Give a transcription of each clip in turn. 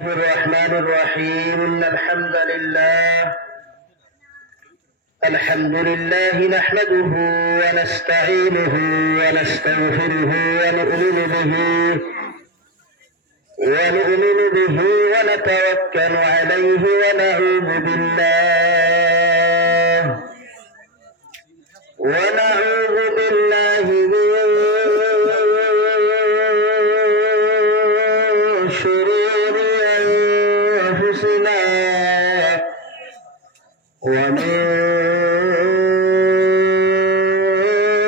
الرحمن الرحيم إن الحمد لله نحمده ونستعينه ونستغفره ونؤمن به ونتوكل عليه ونعوذ بالله من شرور أنفسنا ومن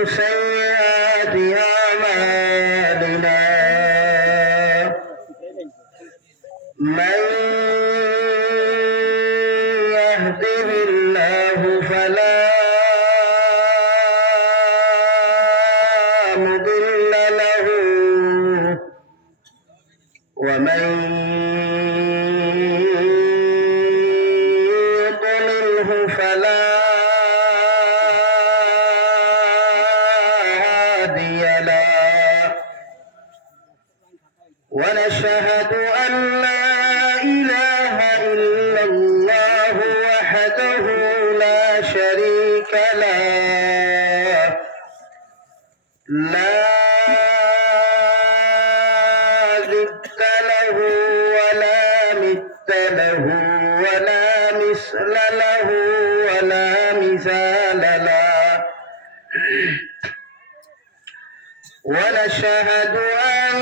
سيئات أعمالنا من يهده الله فلا مضل له ومن يضلله فلا هادي له ونشهد أن لا إله إلا الله وحده لا شريك له لا ضد له ولا مثل له ولا مثل له ولا مثال له ونشهد أن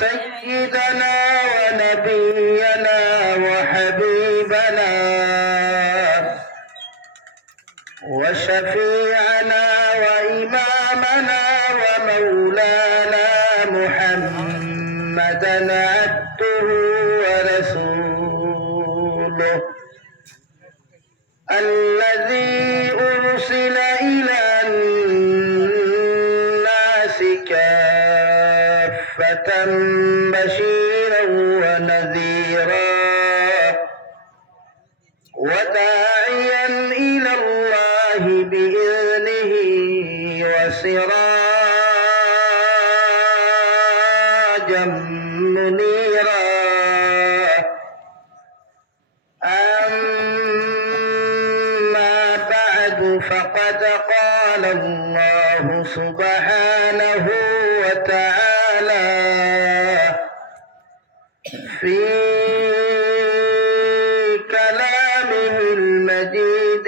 سيدنا ونبينا وحبيبنا وشفيعنا وإمامنا ومولانا محمدا عبده ورسوله الذي أرسل إلى الناس كافة بشيرا ونذيرا وداعيا إلى الله بإذنه وسراجا منيرا أما بعد فقد قال الله سبحانه وتعالى في كلامه المجيد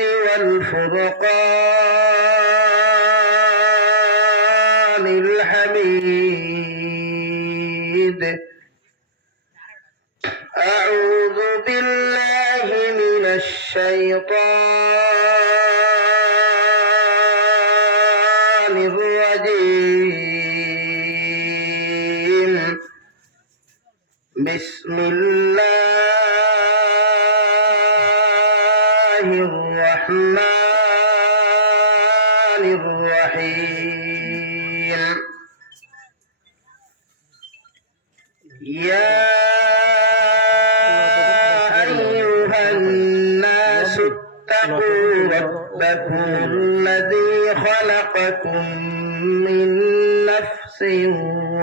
والفرقان الحميد أعوذ بالله من الشيطان الرجيم بسم الله الرحمن الرحيم يا أيها الناس اتقوا ربكم الذي خلقكم من نفس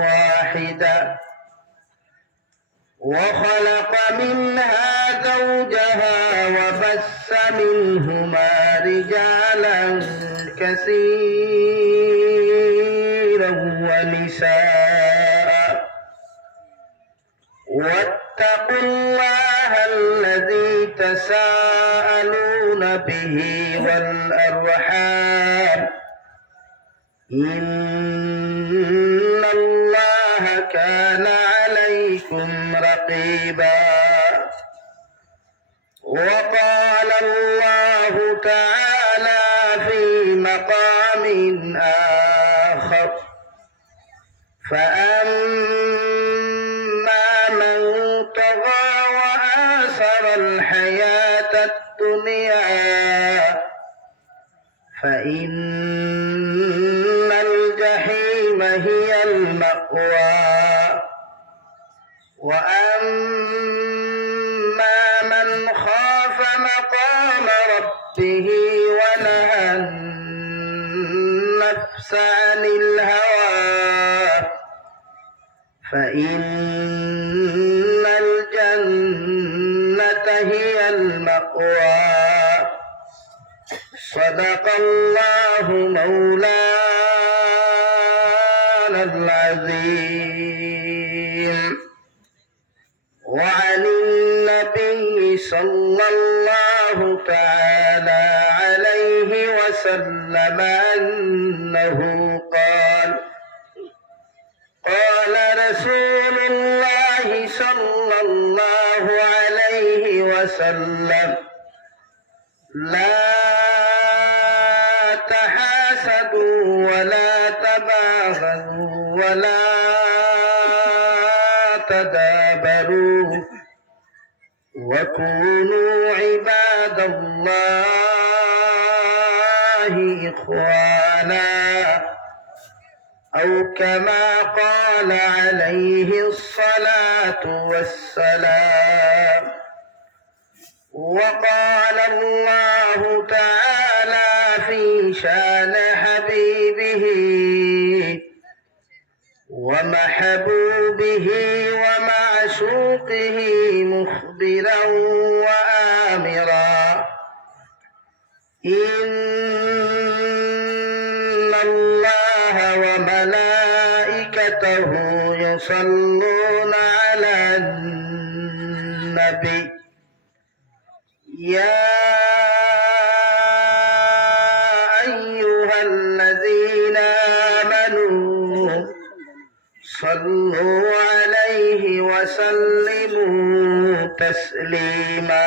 واحدة وخلق منها زوجها وبث منهما رجالا كثيرا ونساء واتقوا الله الذي تساءلون به والأرحام إن الله كان عليكم رقيبا وقال الله تعالى في مقام آخر فأما من طغى وآثر الحياة الدنيا فإن الجحيم هي المأوى وأما من خاف مقام ربه ونهى النفس عن الهوى فإن الجنة هي المأوى صدق الله مولانا العظيم وعن النبي صلى الله تعالى عليه وسلم أنه قال قال رسول الله صلى الله عليه وسلم لا تحاسدوا ولا تباغضوا ولا تدابروا وكونوا عباد الله إخوانا أو كما قال عليه الصلاة والسلام وقال الله تعالى في شان حبيبه ومحبوبه ومعشوقه مخبرا وآمرا إن الله وملائكته يصلون على النبي يا أيها الذين آمنوا صلوا عليه وسلموا تسليما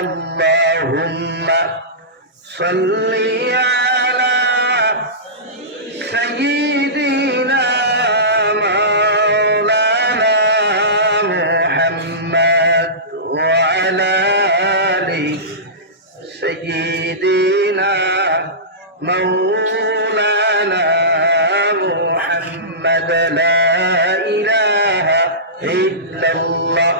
اللهم صل على سيدنا مولانا محمد وعلى آل سيدنا مولانا محمد لا إله إلا الله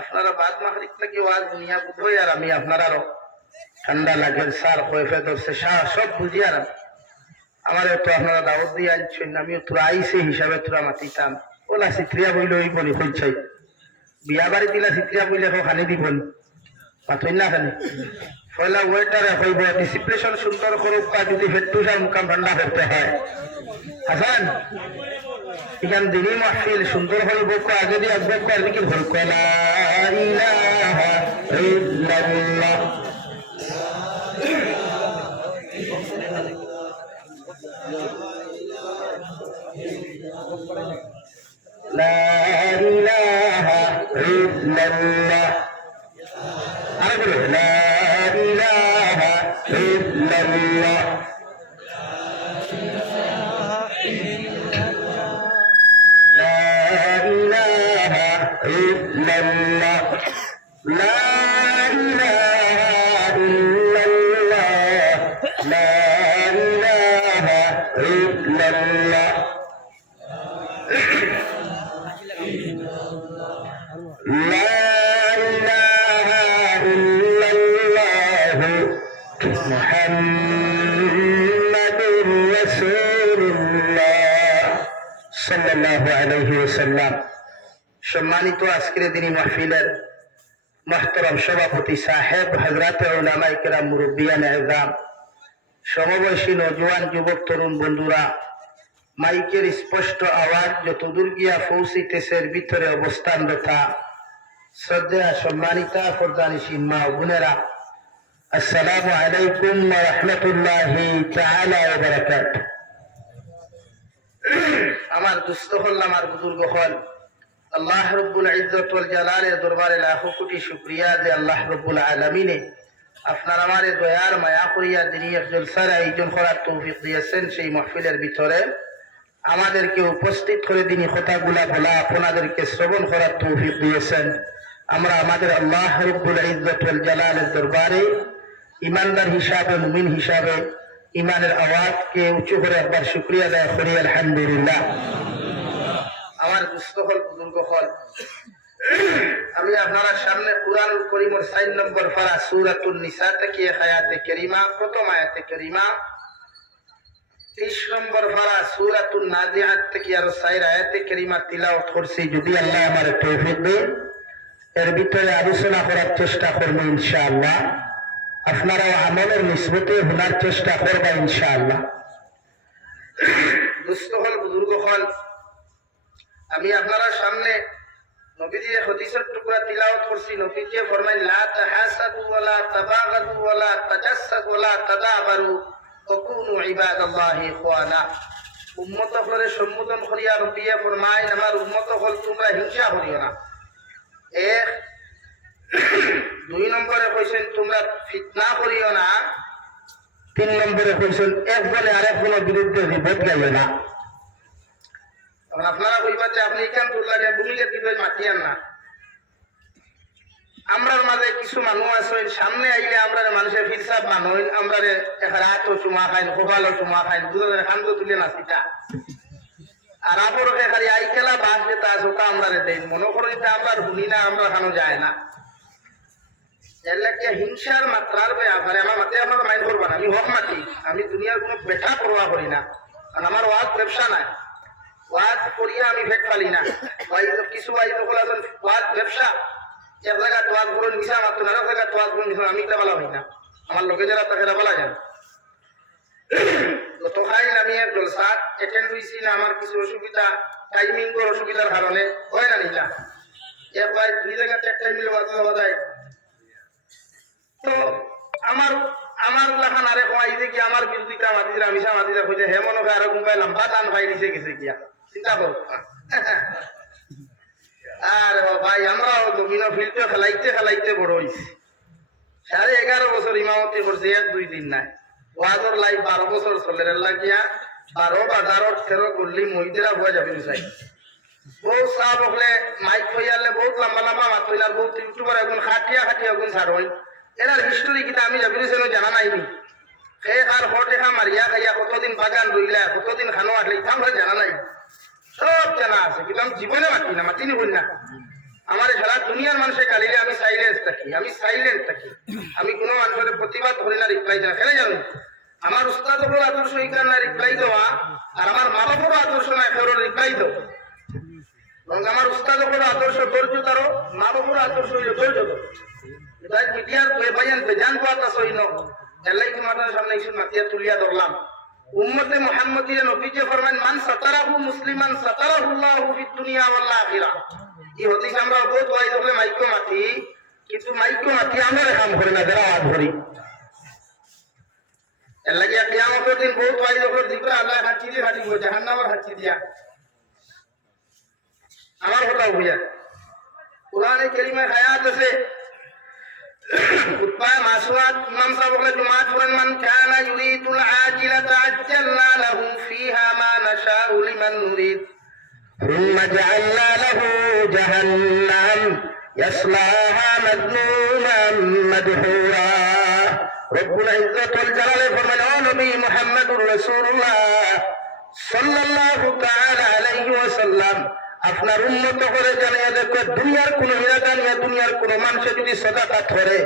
আপনারা বাদ মাগরিব থেকে ওয়াজ দুনিয়া বুঝোই আর আমি আপনারারও ঠান্ডা লাগে সার হয়ে ফেদরছে সব বুঝি আর আমার তো আপনারা দাওয়াত দিয়ে আনছেন আমিও তোরা আইসে হিসাবে তোরা মাতিতাম ওলা চিত্রিয়া বইলে ওই বলি হইছাই বিয়া বাড়ি দিলা চিত্রিয়া বইলে খানি দিবন মাথই না খানি পয়লা ওয়েটারে হইব ডিসিপ্লিন সুন্দর করুক বা যদি ফেটুসার মুকাম ঠান্ডা করতে হয় হাসান এখান দিনই মাহফিল সুন্দর হইব আগে দিয়ে আসবে আর দিকে ভুল কলা ইলাহা ইল্লাল্লাহ لا إله إلا الله لا إله إلا الله لا إله إلا الله لا إله إلا الله لا إله إلا الله لا إله إلا الله محمد رسول الله صلى الله عليه وسلم সম্মানিত আজকের দিনী মাহফিলের মুহতারাম সভাপতি সাহেব হযরত উলামায়ে কেরাম মুরব্বিয়ান ইযাম সমবয়সী নওজোয়ান যুবক তরুণ বন্ধুরা মাইকের স্পষ্ট আওয়াজ যতদূর গিয়া পৌঁছিতেছে ভিতরে অবস্থানরত শ্রদ্ধা সম্মানিতা ফরদানিসীন মা ও বোনেরা আসসালামু আলাইকুম ওয়া রাহমাতুল্লাহি তাআলা ওয়া বারাকাতুহু আমার দুস্থ হল আমার বুজুর্গ হল আল্লাহ রব্বুল ইজ্জত ওয়াল জালালের দরবারে লাখো কোটি শুকরিয়া যে আল্লাহ রব্বুল আলামিনে আপনার আমারে দয়ার মায়া করিয়া দিনী এক জলসার আয়োজন করার তৌফিক দিয়েছেন সেই মাহফিলের ভিতরে আমাদেরকে উপস্থিত করে দিনী কথাগুলা বলা আপনাদেরকে শ্রবণ করার তৌফিক দিয়েছেন আমরা আমাদের আল্লাহ রব্বুল ইজ্জত ওয়াল জালালের দরবারে ইমানদার হিসাবে মুমিন হিসাবে ইমানের আওয়াজকে উঁচু করে একবার শুকরিয়া আদায় করি আলহামদুলিল্লাহ আমার দুস্থ হল বুজুর্গ হল আমি আপনার সামনে কুরআনুল কারীমের 4 নম্বর পারা সূরাতুন নিসা থেকে আয়াতে কারীমা প্রথম আয়াতে কারীমা 23 নম্বর পারা সূরাতুন নাজিআত থেকে আর 4 আয়াতে কারিমা তিলাওয়াত করছি। যদি আল্লাহ আমারে তৌফিক দেয় এর ভিতরে আলোচনা করার চেষ্টা করব ইনশাআল্লাহ। আপনারাও আমলের নিসবতে শোনার চেষ্টা করবেন ইনশাআল্লাহ। দুস্থ হল বুজুর্গ হল, আমি আপনারা সামনে নবীজির হাদিসের টুকরা তিলাওয়াত করছি। নবীজি ফরমায় লা তাহাসাদু ওয়ালা তাবাগাদু ওয়ালা তাজাসসাদু ওয়ালা তাদাবারু ওয়াকুনু ইবাদাল্লাহি ইখওয়ানা। উম্মত হলরে সম্বোধন করিয়া নবী ফরমায় আমার উম্মত হল তোমরা হিংসা করিও না। এক 2 নম্বরে কইছেন তোমরা ফিতনা করিও না। 3 নম্বরে কইছেন একজনে আরেকজনের বিরুদ্ধে বিপদ গাইও না। আপনারা কইবা যে আপনি কেন তুললাগে ভূমিকে দিবেন মাতিয়ান না। আমরার মাঝে কিছু মানুষ আছে সামনে আইলে আমরা মানুষের ফিরসাব মানুষ আমরা রাত চুমা খাইন কপাল চুমা খাইন দুজনের খান্দ তুলে নাচিতা আর আপরকে খালি আইকেলা বাস যেটা ওটা আমরা দেই মনে করি যে আমরা শুনি না আমরা খানো যায় না। এর লাগে হিংসার মাত্রার ব্যাপারে আমার মাতে আপনার মাইন্ড করবা না। আমি হক মাতি, আমি দুনিয়ার কোনো বেঠা পরোয়া করি না, কারণ আমার ওয়াজ ব্যবসা নাই। ওয়াজ করিয়া আমি ভেট পালি না। কিছু ওয়াজ ব্যবসা এক জায়গায় ওয়াজ করো নিশা মাত্র আরেক জায়গায় ওয়াজ করো নিশা, আমি এটা বলা হই না। আমার লোকে যারা তাকে বলা যায় গতকাল আমি এক জলসা অ্যাটেন্ড হয়েছি না, আমার কিছু অসুবিধা টাইমিং অসুবিধার কারণে হয় না নিটা একবার 2 জায়গাতে এক টাইম মিলে ওয়াজ হওয়া যায়। তো আমার লেখান আরে কমাই দেখি আমার বিরোধিতা মাতিরা মিশা মাতিরা হয়েছে হে মনে হয় আরো কোনবাই লম্বা টান পাই নিচে গেছে গিয়া চিন্তা করো। আর ভাই আমরা জমিন ফিল্ডে খেলাইতে বড় হয়েছি। 11.5 বছর ইমামতি করছে, 1-2 দিন নাই। ওয়াজর লাই 12 বছর চলে লাগিয়া 12 বাজারর 13 গল্লি মহিদেরা হয়ে যাবে চাই। বহু সাহ বকলে মাইক হইয়ালে বহুত লম্বা লম্বা মাত হইলার বহুত ইউটিউবার এখন খাটিয়া এখন ছাড় হয়। এনার হিস্টোরি কিতা আমি যাবি জানা নাইনি। সে আর হটেখা মারিয়া খাইয়া কতদিন বাগান রইলা কতদিন খানো আটলে ইথাম জানা নাই, সব জানা আছে কিন্তু আমি জীবনে মাতিনি হই না। আমার সারা দুনিয়ার মানুষের গালিলে আমি সাইলেন্ট থাকি। আমি কোনো মানুষের প্রতিবাদ করি না, রিপ্লাই দেওয়া কেন জানো? আমার উস্তাদ হল আদর্শ ইকার না রিপ্লাই দেওয়া, আর আমার মা বাবার আদর্শ না কেউ রিপ্লাই দেব। এবং আমার উস্তাদ হল আদর্শ ধৈর্য তারও, মা বাবার আদর্শ হইল ধৈর্য ধরো। মিডিয়ার বেবায়ান বেজান কথা সই ন এলাই তোমার সামনে কিছু মাতিয়া তুলিয়া ধরলাম। উম্মতে মুহাম্মদিয়া নবীজি ফরমান মান সাতারাহু মুসলিমান সাতারাহুল্লাহু ফিদ দুনিয়া ওয়াল আখিরাহ। এই হাদিস আমরা বহুত ভাই ধরলে মাইকো মাতি, কিন্তু মাইকো মাতি আমরা কাম করে না, যারা আওয়াজ ধরি এর লাগি কিয়ামতের দিন বহুত ভাই যখন দিবা আল্লাহ হাঁচি দিয়ে হাঁটি গো জাহান্নামের হাঁচি দিয়া আমার কথা হইয়া। কুরআনে কারীমে আয়াত আছে খুতবা মাসুয়াত ইমাম সাহেব বলে জুমাত পড়েন মান কানা ইউরিদুল আজিলাতা আজ্জালনা লাহু ফিহা মা নাশাউ লিমান নুরিদ থুম্মা জাআলনা লাহু জাহান্নাম ইয়াসলাহা মাযমুমান মাদহুরা। রব্বুল ইজ্জত ওয়াল জালালে ফরমান ও নবী মুহাম্মদুর রাসূলুল্লাহ সাল্লাল্লাহু তাআলা আলাইহি ওয়াসাল্লাম আপনার উন্নত করে জানিয়ে দেখো দুনিয়ার কোন ইরাদা নিয়ে দুনিয়ার কোন মানুষে যদি সদাকাত করে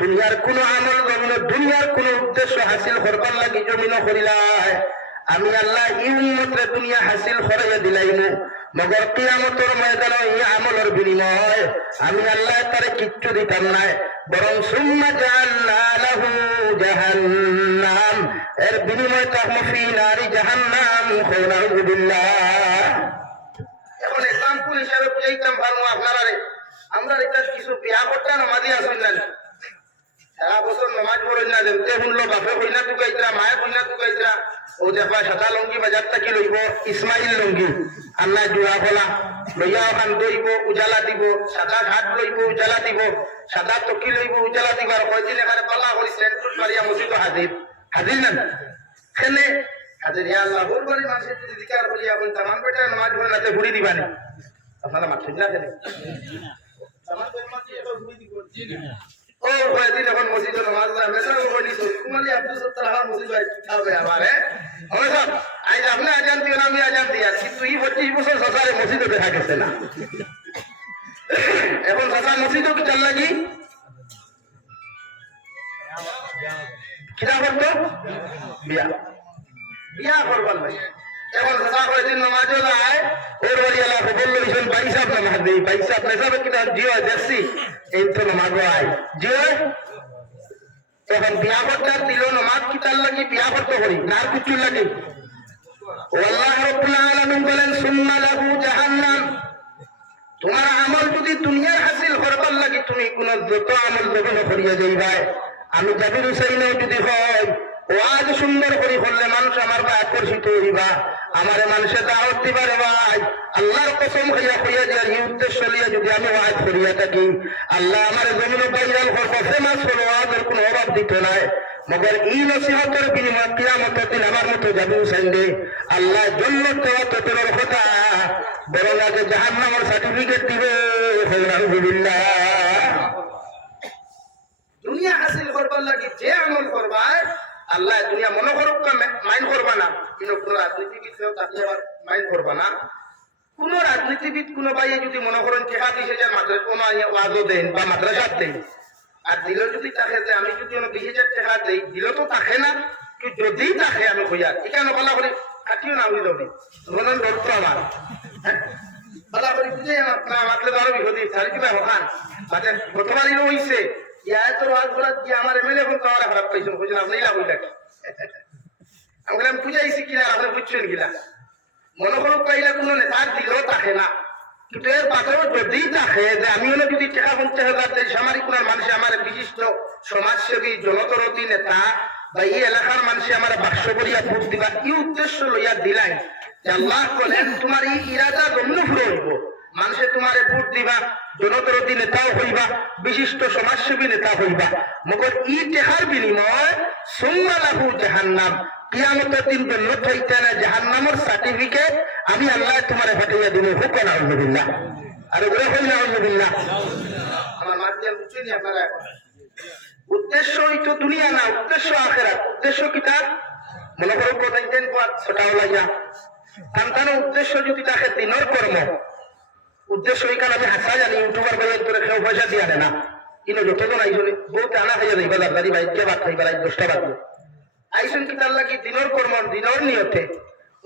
দুনিয়ার কোন আমল জমিন দুনিয়ার কোন উদ্দেশ্য হাসিল করবার লাগি জমিন করিলাই আমি আল্লাহ এই উম্মতরে দুনিয়া হাসিল করাইয়া দিলাইম, মগর কিয়ামতের ময়দানে এই আমলের বিনিময় আমি আল্লাহ তারে কিচ্ছু দিতাম নাই, বরং সুম্মা জাআলনা লাহু জাহান্নাম এর বিনিময় তাহমু ফি নারি জাহান্নাম খাউনাউযু বিল্লাহ। এখন এক্সাম্পল হিসাবে বুঝাইতাম পারবো আপনারা আমরা এটা কিছু বিয়া করতে নমাজি আসেন না, সারা বছর নমাজ পড়েন না, দেবতে শুনলো বাপে কইনা টুকাইতরা মায়ে কইনা টুকাইতরা ও দেখা সাদা লঙ্গি বাজার থাকি লইব ইসমাইল লঙ্গি আল্লাহ জোড়া বলা লইয়া ওখান দইব উজালা দিব, সাদা ঘাট লইব উজালা দিব, সাদা টকি লইব উজালা দিব, আর কয়দিন এখানে পাল্লা করি সেন্টুর মারিয়া মসজিদ হাজির না খেলে হাজির আল্লাহ ভোর বাড়ি মানুষের যদি দিকার বলিয়া বলি তামান বেটা নমাজ পড়ে নাতে ঘুরি দিবানি আপনারা মাঠ না খেলে ও কয়দিন এখন মসজিদে নামাজ না মেসার বলি তো কুমারী আব্দুল সত্তার আমার মসজিদ ভাই হবে আমারে ওই সব আজ আপনি আজান দিও না আমি আজান দিই, কিন্তু এই 25 বছর সসারে মসজিদে দেখা গেছে না। এখন সসা মসজিদও কি চাল লাগি কিনা করতো বিয়া করবো সাহেব নামাজ দেই ভাই সাহেব নেশাবে কিনা জিও দেখছি এই তো নামাজ আই জিও তখন বিয়া করতে দিল নামাজ কি তার লাগি বিয়া করতে করি না আর কিছু লাগে আল্লাহ রাব্বুল আলামিন বলেন সুম্মা লাহু জাহান্নাম তোমার আমল যদি দুনিয়ার হাসিল করবার লাগি তুমি কোন যত আমল জমিনে করিয়া যাইবাই আমি জাবির হুসাইনও যদি হয় ওয়াজ সুন্দর করে করলে মানুষ আমার বা আকর্ষিত হইবা আমারে মানুষে দাওয়াত দিবার ভাই আল্লাহর কসম খাইয়া কইয়া যে এই উদ্দেশ্য লিয়া যদি আমি ওয়াজ করিয়া থাকি আল্লাহ আমার জমিনে ভাইরাল করবো ফেমাস হলো ওয়াজের কোনো অভাব দিত নাই মগর এই নসিহতের বিনিময়ে কিয়ামতের দিন আমার মতো জাবির হুসাইন দে আল্লাহ জান্নাত দেওয়া তো তোর কথা বরং আগে জাহান্নামের সার্টিফিকেট দিবে আলহামদুলিল্লাহ দুনিয়া হাসিল করবার লাগি যে আমল করবার আল্লাহ দুনিয়া মনে করুক মাইন্ড করবা না কিন্তু কোন রাজনীতিবিদ তাকে আবার মাইন্ড করবা না কোন রাজনীতিবিদ কোন ভাইয়ে যদি মনে করেন 30,000 মাদ্রাসা ওয়াজও দেন বা মাদ্রাসা দেন আর দিল যদি তাকে যে আমি যদি 20,000 টাকা দেই দিল তো তাকে না কি যদি তাকে আমি কইয়া এখানে বলা করি কাটিও না হইল মনন ধরতো আমার বলা করি বুঝে না মাতলে ধরো বিরোধী সারি কিবা হখান মানে গতবারই হইছে ইয়া তো ওয়াজ করা কি আমার এমএলএ কোন তাওয়ারে খারাপ পাইছেন কইছেন আপনি লাগই লাগে আমি বললাম বুঝাইছি কিনা আপনি বুঝছেন কিনা মনে করো পাইলা কোনো নেতার দিল তাকে না কিন্তু এর পাথর যদি থাকে যে আমি হলে যদি টাকা 50,000 দেয় সামারিক কোন মানুষ আমার বিশিষ্ট সমাজসেবী জনতরতি নেতা বা এই এলাকার মানুষ আমার বাক্স করিয়া ভোট দিবা এই উদ্দেশ্য লইয়া দিলাই আল্লাহ বলেন তোমার এই ইরাদা গম্য ফুল হইব মানুষে তোমারে ভোট দিবা জনতরতি নেতাও হইবা বিশিষ্ট সমাজসেবী নেতা হইবা মগর ই টেকার বিনিময় সুম্মা লাহু জাহান্নাম কিয়ামতের দিন জান্নাত হইতে না জাহান্নামের সার্টিফিকেট আমি আল্লাহ তোমারে পাঠিয়ে দিব হুকুম আলহামদুলিল্লাহ আর ওরে হইল আলহামদুলিল্লাহ আমার মাঝে বুঝছেন আপনারা এখন উদ্দেশ্য হইতো দুনিয়া না উদ্দেশ্য আখিরাত উদ্দেশ্য কিতাব মনে করো কোথাইতেন পথ ছোটাও লাগা সন্তান উদ্দেশ্য যদি তাকে দিনের কর্ম উদ্দেশ্য এইখানে আমি হাসা জানি ইউটিউবার বলে তোরে কেউ পয়সা দিয়া দেয় না কিন্তু যতজন আইসনে বহুত আনা খাইয়া যাইবা দাদি ভাই কে ভাত খাইবা 10টা বাজে আইসন কি তার লাগি দিনের কর্ম দিনের নিয়তে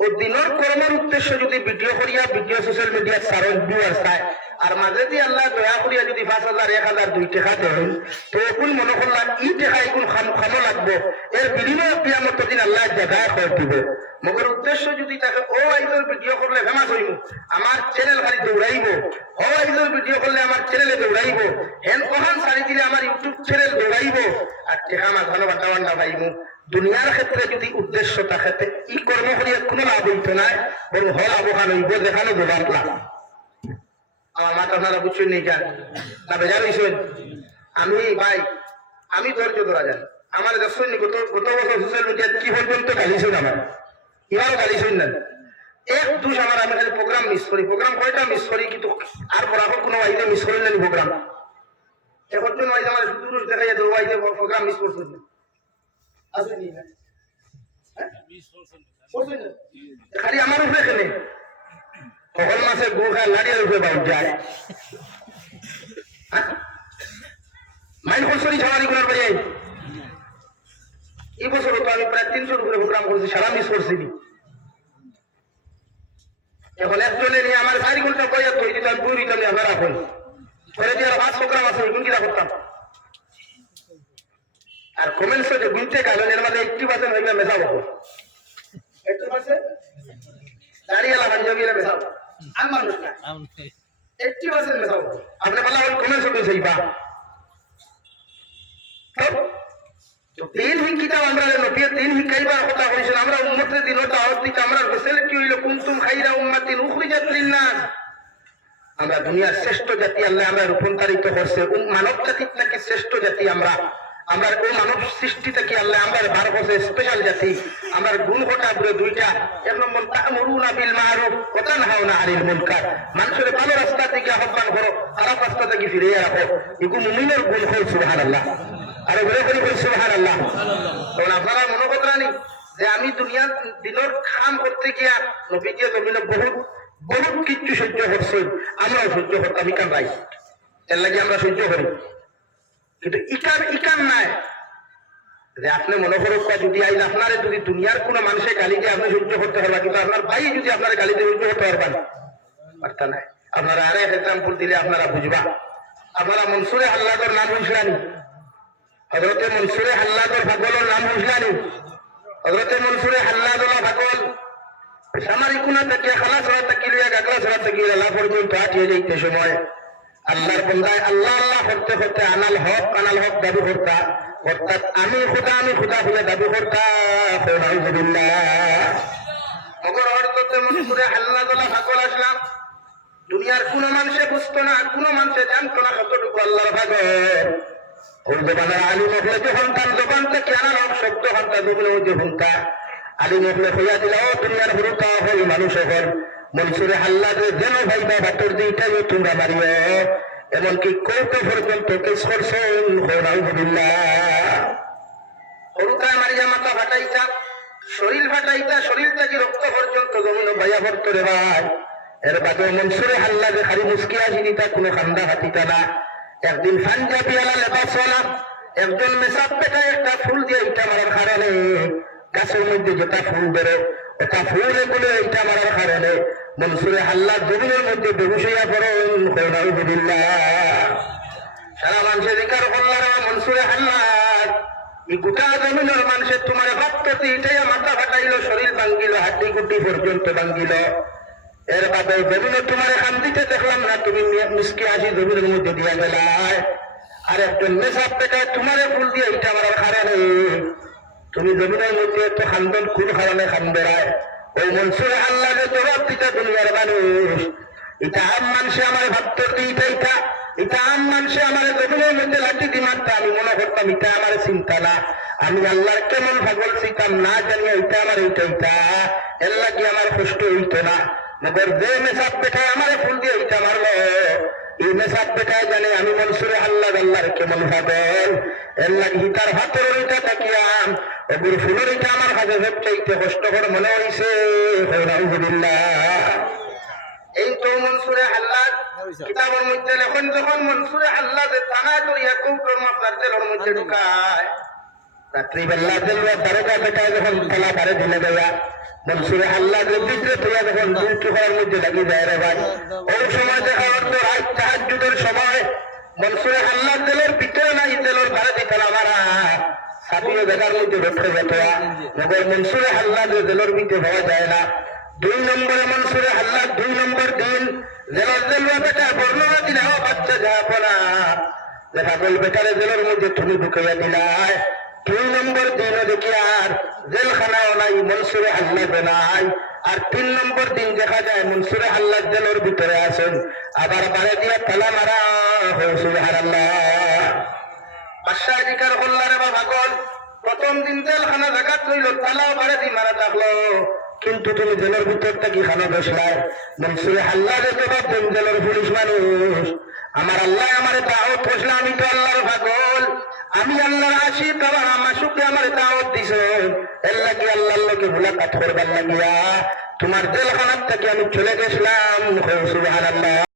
ও দিনের কর্মের উদ্দেশ্য যদি ভিডিও করিয়া ভিডিও সোশ্যাল মিডিয়া সারল ভিউয়ার চায় আর মাঝে দিয়ে আল্লাহ দয়া করিয়া যদি 5,000 1,000 2 টাকা দেন তো কোন মনে করলাম ই টাকা কোন খামো লাগবে এর বিনিময়ে কিয়ামতের দিন আল্লাহ জায়গায় করে দিবে মগর উদ্দেশ্য যদি তাকে ও আইজোর ভিডিও করলে ফেমাস হইব আমার চ্যানেল খালি দৌড়াইব ও আইজোর ভিডিও করলে আমার চ্যানেলে দৌড়াইব হেন কহান সারি দিলে আমার ইউটিউব চ্যানেল দৌড়াইব আর টাকা আমার ভালো বান্ডা পাইব দুনিয়ার ক্ষেত্রে যদি উদ্দেশ্য থাকে ই কর্ম করিয়া কোনো লাভ হইত না বরং হল আবহান হইব যেখানে দোলার লাভ আমার মাথা আপনারা বুঝছেন নি কেন না বেজার হইছেন আমি ভাই আমি ধৈর্য ধরা যান আমার দেখছেন গত বছর সোশ্যাল মিডিয়াত কি পর্যন্ত গালিছেন আমার এবারও গালিছেন না এক দুষ আমার আমি খালি প্রোগ্রাম মিস করি প্রোগ্রাম কয়টা মিস করি কিন্তু আর পরাপর কোনো ওয়াইজে মিস করেন না প্রোগ্রাম এখন কোন ওয়াইজে আমার শুধু দেখা যায় ওয়াইজে প্রোগ্রাম মিস করছেন না আসেনি না খালি আমার উপরে খেলে সকল মাসে গু খায় লাড়িয়ে উপরে বাউট যায় মাইন করছরি সবারই গুলার বাড়ি এই বছর তো আমি প্রায় 300 উপরে প্রোগ্রাম করছি সারা মিস করছি এখন একজনে নিয়ে আমার 4 ঘন্টা কইয়া তো দিতাম 2 দিতাম আমার এখন করে দিয়ে 5 প্রোগ্রাম আছে কোন কিরা করতাম আর কমেন্টস যে গুনতে গেল এর মধ্যে 80% হইবে মেসাবো 80% দাঁড়িয়েলা পাঞ্জাবিরা মেসাবো আর মানুষ না 80% মেসাবো আপনি বলা ওই কমেন্টস তো সেইবা তো তিন হিকিটা আমরা নবী তিন হিকাইবা কথা কইছেন আমরা উম্মতের দিনের দাওয়াত দিতে আমরা রসুলের কি হইল কুনতুম খাইরা উম্মাতিন উখরিজাত লিন-নাস আমরা দুনিয়ার শ্রেষ্ঠ জাতি আল্লাহ আমরা রূপান্তরিত করছে মানব জাতির থেকে শ্রেষ্ঠ জাতি আমরা আমরা ওই মানব সৃষ্টি থেকে আল্লাহ আমরা 12 বছর স্পেশাল জাতি আমরা গুণ ঘটা পুরো দুইটা এক নম্বর তা'মুরুনা বিল মা'রুফ ওয়া তানহাউনা আনিল মুনকার মানুষের ভালো রাস্তা থেকে আহ্বান করো খারাপ রাস্তা থেকে ফিরিয়ে রাখো এগুলো মুমিনের গুণ হয় সুবহানাল্লাহ আর বলে বলি সুবহানাল্লাহ তখন আপনারা মনে করলেন যে আমি দুনিয়ার দিনের কাম করতে গিয়া নবীকে জমিনে বহুত কিছু সহ্য করছি আমরাও সহ্য করতাম ইকান ভাই এর লাগে আমরা সহ্য করি কিন্তু ইকান নাই যে আপনি মনে করুক যদি আইন আপনার যদি দুনিয়ার কোন মানুষের গালি দিয়ে আপনি সহ্য করতে পারবেন কিন্তু আপনার ভাই যদি আপনার গালি দিয়ে সহ্য করতে পারবেন পারতা নাই আপনারা আরেক এক্সাম্পল দিলে আপনারা বুঝবা। আপনারা মনসুরে হাল্লাদর নাম বুঝলানি? হজরতে মনসুরে হাল্লাদর পাগলের নাম বুঝলানি? হজরতে মনসুরে হাল্লাদুল্লাহ পাগল সামারিকুনা থেকে খালা ছড়া থেকে লিয়া গাগরা ছড়া থেকে আল্লাহ পর্যন্ত আটিয়ে যাইতে সময় আল্লাহর বন্দায় আল্লাহ আল্লাহ করতে করতে আনাল হক দাবি করতা, অর্থাৎ আমি খুদা বলে দাবি করতা। মগর হরতে মনসুরে হাল্লাদুল্লাহ পাগল আসলাম। দুনিয়ার কোন মানুষে বুঝতো না, কোন মানুষে জানতো না কতটুকু আল্লাহর পাগল। ওই জবানের আলিম হলে যখন তার জবান থেকে আনাল হক শব্দ হন্তা দুগুলো ওই যে হুঙ্কা আলিম হলে হইয়া দিল দুনিয়ার হুরুতা হল মানুষ হল মনসুরে হাল্লাদে যেন ভাইবা বাতর দিইটাই তোমরা মারিও, এমনকি কৌটো পর্যন্ত কেস করছেন। হরুতায় মারিয়া মাথা ফাটাইতা, শরীর ফাটাইতা, শরীর থেকে রক্ত পর্যন্ত জমিন ভাইয়া ভরত রে ভাই। এর বাদে মনসুরে হাল্লাদে খালি মুসকি আসি দিতা, কোনো খান্দা হাতিতা না। একদিন পাঞ্জাবি আলা লেবাস ওয়ালা একজন মেসাব পেটা একটা ফুল দিয়ে ইটা মারার কারণে গাছের মধ্যে যেটা ফুল বেরো ওটা ফুল এগুলো ইটা মারার কারণে মনসুরে হাল্লাদ জমিনের মধ্যে বেহুশ হইয়া পড়েন। সারা মানুষের দিকার করলার মনসুরে হাল্লাদ এই গোটা জমিনের মানুষের তোমার ভাবতে এটাই মাথা ফাটাইলো, শরীর ভাঙ্গিল, হাড্ডি গুড্ডি পর্যন্ত ভাঙ্গিল। এর বাদে জমিনে তোমার খান দিতে দেখলাম না, তুমি মিসকি আসি জমিনের মধ্যে দিয়া গেলায়। আর একজন মেসাব পেটায় তোমারে ফুল দিয়ে ইটা মারার কারণে তুমি জমিনের মধ্যে তো খান্দন কোন কারণে খান বেড়ায়। ওই মনসুরে আল্লাহকে জবাব দিতে দুনিয়ার মানুষ এটা আম মানুষে আমার ভাবতে এটা আম মানুষে আমার জমিনের মধ্যে লাঠি দি মারতা, আমি মনে করতাম এটা আমার চিন্তা না। আমি আল্লাহর কেমন পাগল ছিলাম না জানিয়ে এটা আমার এইটা এর লাগে আমার কষ্ট হইতো না। মগর যে মেসাব পেটায় আমার ফুল দিয়ে এটা মারলো এই মেসাব পেটায় জানে আমি মনসুরে আল্লাহর কেমন পাগল। এর লাগে তার হাতের ওইটা তাকিয়াম ওগুর ফুলের এটা আমার কাছে সবচাইতে কষ্টকর মনে হয়েছে। এই তো মনসুরে আল্লাহ কিতাবের মধ্যে লেখন যখন মনসুরে আল্লাহ টানা করিয়া কৌটোর মাপলার জেলের মধ্যে ঢুকায় রাত্রিবেলা জেলুয়া তারকা পেটায় যখন খেলা পারে ঢেলে দেওয়া মনসুরে আল্লাহ ভিতরে তোলা যখন দুটো হওয়ার মধ্যে লাগিয়ে যায় রে ভাই, ওই সময় দেখা হতো রাত তাহাজ্জুদের সময় মনসুরে আল্লাহ জেলের ভিতরে নাই, জেলের বাইরে দিয়ে খেলা মারা সাবিও জায়গার মধ্যে রক্ষে যেত। মগর মনসুরে আল্লাহ জেলের ভিতরে পাওয়া যায় না। 2 নম্বরে মনসুরে আল্লাহ 2 নম্বর দিন জেলের জেলুয়া বেটা বর্ণনা দিলে বাচ্চা যাবো না যে পাগল বেটারে জেলের মধ্যে তুমি ঢুকাইয়া দিলাই। 2 নম্বর দিনও দেখি আর জেলখানাও নাই, মনসুরে আল্লাহ নাই। আর 3 নম্বর দিন দেখা যায় মনসুরে আল্লাহ জেলের ভিতরে আছেন, আবার বারে দিয়ে তালা মারা সুবহানাল্লাহ। বাদশাহ জিকার করলারে বা পাগল প্রথম দিন জেলখানা জায়গাত লইল, তালাও বারে দিয়ে মারা থাকলো, কিন্তু তুমি জেলের ভিতর থেকে খানা বসলাই। মনসুরে আল্লাহ জবাব দেন জেলের পুলিশ মানুষ আমার আল্লাহ আমার দাওয়াত বসলে আমি তো আল্লাহর পাগল, আমি আল্লাহর আশিক, আমার মাসুকে আমার দাওয়াত দিছে এর লাগি আল্লাহর লোকে মুলাকাত করবার লাগিয়া তোমার জেলখানার থেকে আমি চলে গেছিলাম। সুবহানাল্লাহ।